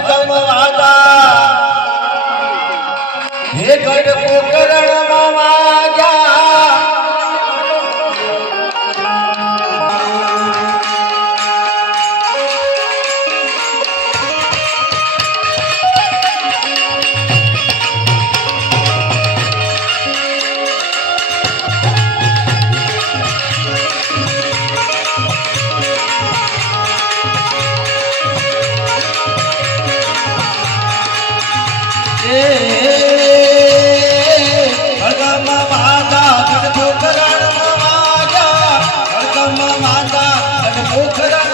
હરદમ વાતા હે ગઢ પોકરણમાં માતા પોખરા